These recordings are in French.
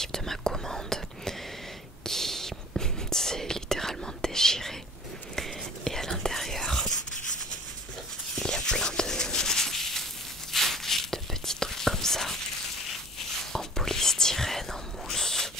motif de ma commande qui s'est littéralement déchiré. Et à l'intérieur, il y a plein de petits trucs comme ça, en polystyrène, en mousse.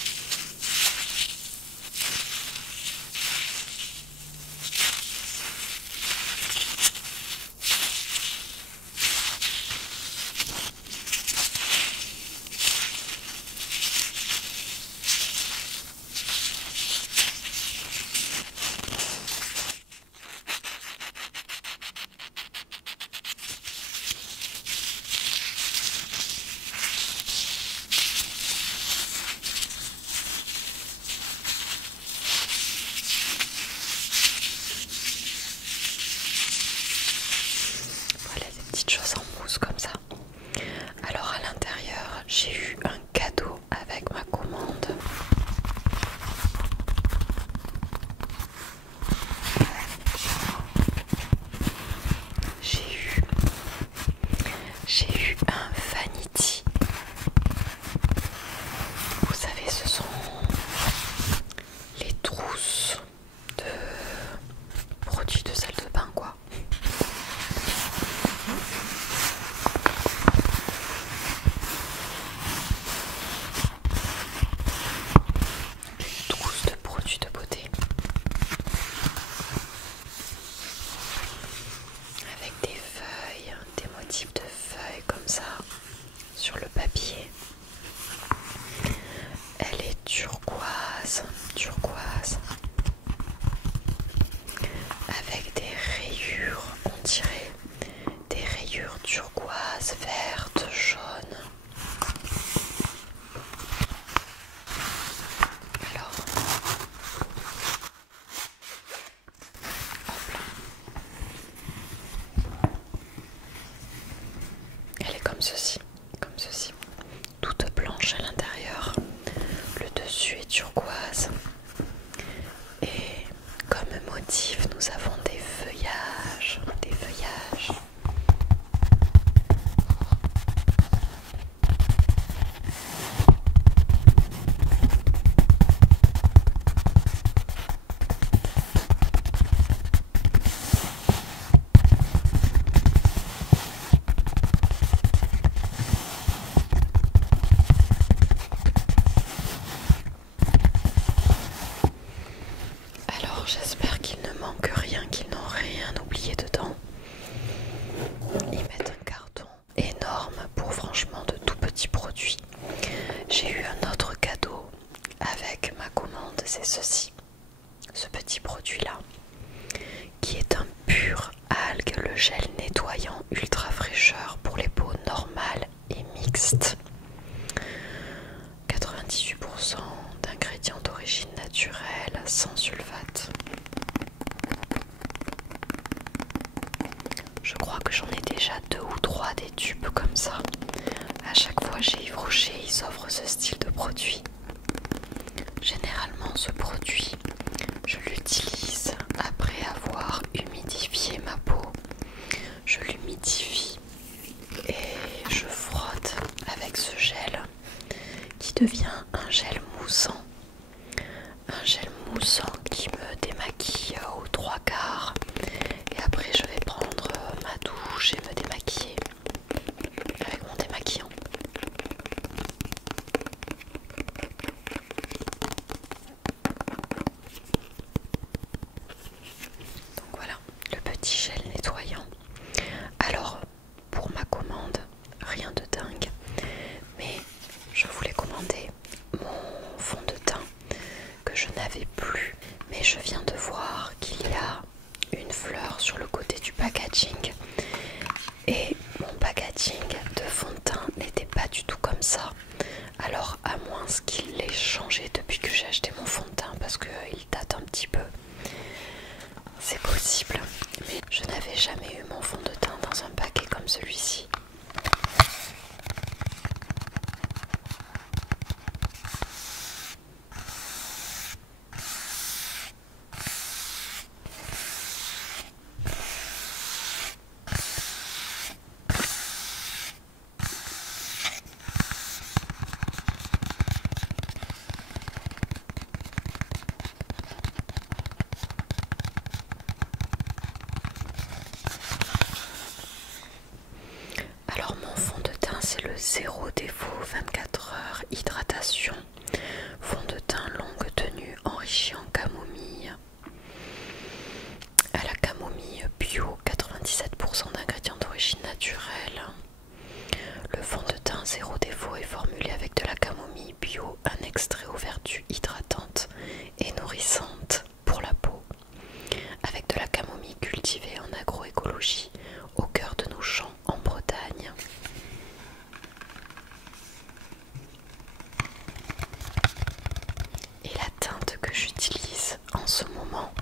Voilà des petites choses en mousse comme ça. Alors à l'intérieur, j'ai eu un cadeau avec ma commande. J'ai eu un vanity. Vous savez, ce sont les trousses de produits de salle de bain, quoi. Une trousse de produits de beauté. Avec des feuilles, des motifs de feuilles comme ça sur le papier. Elle est turquoise, avec des rayures, on dirait des rayures turquoise, vertes, jaunes. Alors, hop là. Elle est comme ceci, toute blanche à l'intérieur. Le dessus est turquoise. Et comme motif, nous avons des feuillages. Alors j'espère qu'il ne manque rien, qu'ils n'ont rien oublié dedans. Ils mettent un carton énorme pour franchement de tout petits produits. J'ai eu un autre cadeau avec ma commande, c'est ceci. Ce petit produit là, qui est un pur algue, le gel nettoyant ultra fraîcheur pour les peaux normales et mixtes. 98% d'ingrédients d'origine naturelle, sans sulfate. Je crois que j'en ai déjà 2 ou 3 des tubes comme ça. À chaque fois chez Yves Rocher, ils offrent ce style de produit. Généralement, ce produit, je l'utilise après avoir humidifié ma peau. Je l'humidifie et je frotte avec ce gel qui devient un gel moussant. Un gel moussant qui me démaquille aux 3/4. Et après, je vais prendre ma douche et me démaquiller avec mon démaquillant. Donc voilà, le petit gel nettoyant. Alors, pour ma commande, rien de dingue, mais je voulais commander mon fond de teint que je n'avais plus, mais je viens de voir qu'il y a une fleur sur le côté du packaging et mon packaging de fond de teint n'était pas du tout comme ça. Alors à moins qu'il l'ait changé depuis que j'ai acheté mon fond de teint parce qu'il date un petit peu, c'est possible, mais je n'avais jamais eu mon fond de teint dans un paquet comme celui-ci. zéro défaut 24 heures, hydratation, fond de teint longue tenue enrichi en camomille. À la camomille bio, 97% d'ingrédients d'origine naturelle. Le fond de teint zéro défaut est formulé avec de la camomille bio, un extrait aux vertus hydratantes et nourrissantes pour la peau. Avec de la camomille cultivée en agroécologie au cœur de nos champs en Bretagne. Et la teinte que j'utilise en ce moment,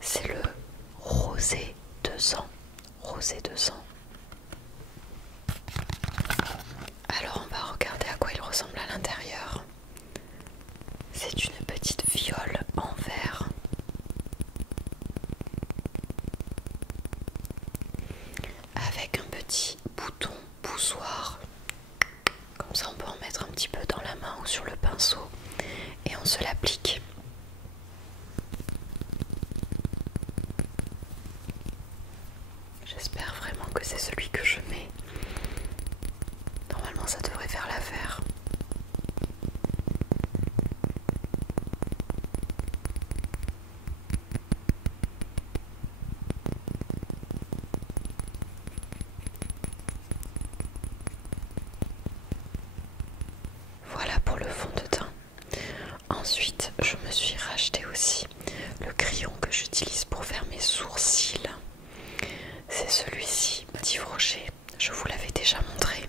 c'est le rosé 200. Rosé 200. Alors on va regarder à quoi il ressemble à l'intérieur. C'est une petite fiole en verre. Avec un petit bouton poussoir. Comme ça on peut en mettre un petit peu dans la main ou sur le pinceau. Et on se l'applique. J'espère vraiment que c'est celui que je mets. Normalement ça devrait faire l'affaire. Voilà pour le fond de teint. Ensuite, je me suis racheté aussi le crayon que j'utilise pour faire mes sourcils. C'est celui-ci d'Yves Rocher. Je vous l'avais déjà montré.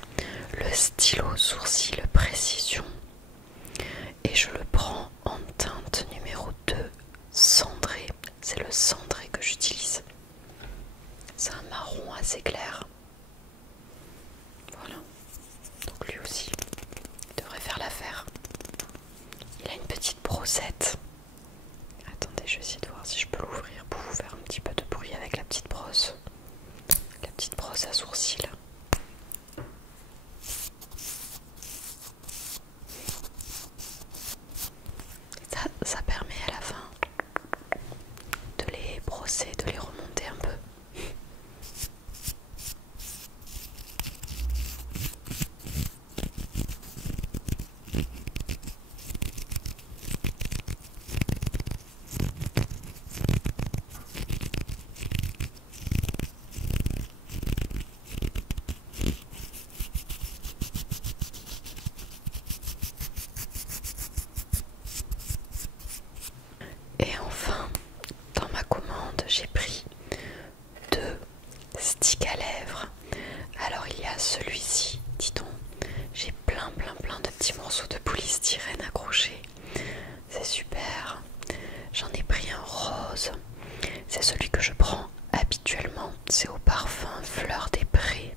Le stylo sourcil précision. Et je le prends en teinte numéro 2, cendré. C'est le cendré que j'utilise. C'est un marron assez clair. Voilà. Donc lui aussi, il devrait faire l'affaire. Il a une petite brossette. Attendez, je vais essayer de voir si je peux l'ouvrir pour vous faire un petit peu de bruit avec la petite brosse. La petite brosse à sourcils. Ça permet à la fin de les brosser, de les remonter un peu. Et enfin, dans ma commande, j'ai pris 2 sticks à lèvres. Alors il y a celui-ci, dis-donc, j'ai plein de petits morceaux de polystyrène accrochés. C'est super. J'en ai pris un rose. C'est celui que je prends habituellement. C'est au parfum Fleur des Prés.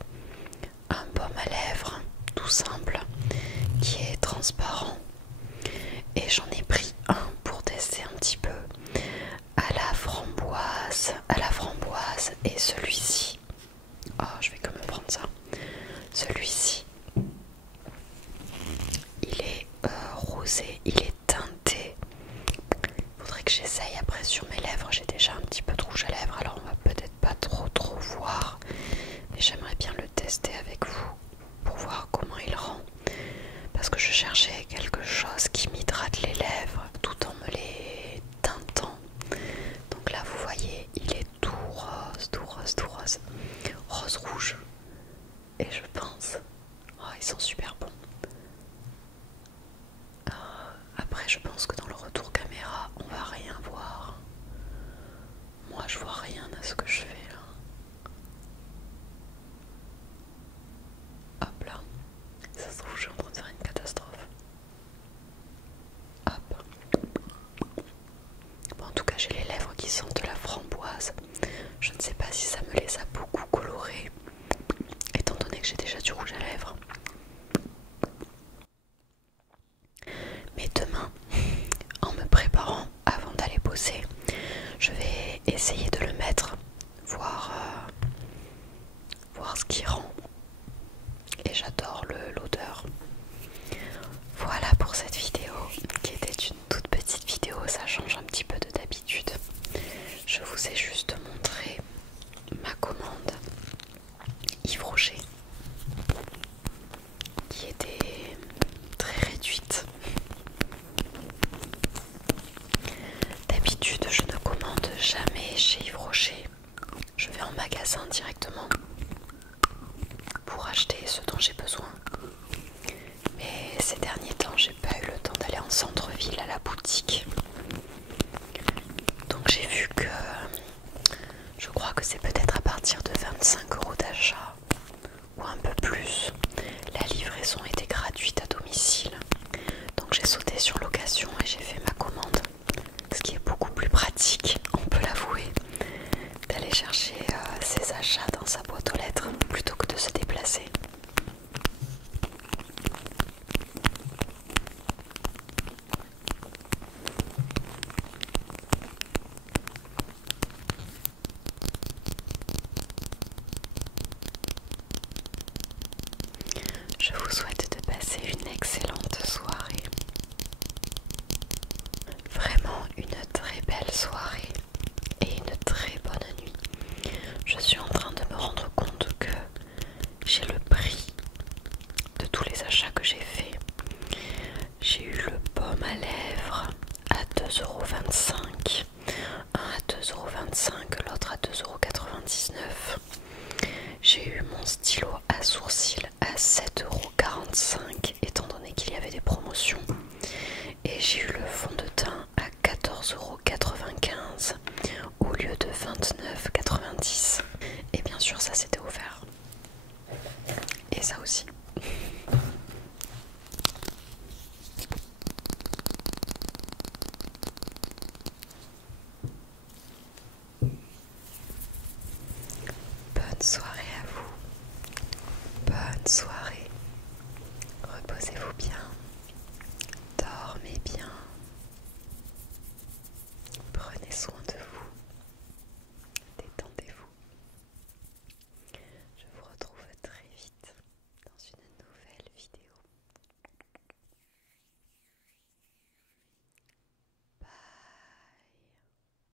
Un baume à lèvres, tout simple, qui est transparent. Et j'en ai pris un pour tester un petit peu à la framboise et celui-ci. Oh, je vais quand même prendre ça. Celui-ci, il est rosé, il est teinté. Faudrait que j'essaye après sur mes lèvres. J'ai déjà un petit peu de rouge à lèvres, alors on va peut-être pas trop voir. Mais j'aimerais bien le tester avec vous pour voir comment il rend. Parce que je cherchais quelque chose qui m'hydrate les lèvres tout en me les teintant. Donc là vous voyez, il est tout rose, rose rouge. Et je pense, oh, ils sont super bons. Après je pense que dans le retour caméra on va rien voir. Moi je vois rien à ce que je fais là. Hop là, ça se trouve je suis en train de faire une catastrophe. Hop. Bon, en tout cas j'ai les lèvres qui sentent la framboise. Je ne sais pas si ça me les a beaucoup colorées, étant donné que j'ai déjà du rouge à lèvres. Mais demain, en me préparant avant d'aller bosser, je vais essayer de le mettre, voir ce qui rend. Et j'adore l'odeur. Voilà pour cette vidéo qui était une toute petite vidéo, ça change un petit peu de d'habitude. Je vous ai juste montré ma commande Yves Rocher. voyez ce dont j'ai besoin. Mais ces derniers temps, j'ai pas eu le temps d'aller en centre-ville à la boutique. Donc j'ai vu que je crois que c'est peut-être à partir de 25 € d'achat ou un peu plus. La livraison était gratuite à domicile. Donc j'ai sauté sur l'occasion et j'ai fait ma commande. Ce qui est beaucoup plus pratique, on peut l'avouer, d'aller chercher ses achats dans sa boîte aux lettres plutôt que de se déplacer. Je vous souhaite de passer une excellente soirée. Vraiment une très belle soirée et une très bonne nuit. Je suis en train de me rendre compte que j'ai le prix de tous les achats que j'ai faits. J'ai eu le baume à lèvres à 2,25 €, un à 2,25 €, l'autre à 2,99 €. J'ai eu mon stylo à sourcils à 7,45 € étant donné qu'il y avait des promotions. Et j'ai eu le fond de teint à 14,95 € au lieu de 29,90 €. Et bien sûr ça c'était offert. Et ça aussi. Bonne soirée à vous. Bonne soirée.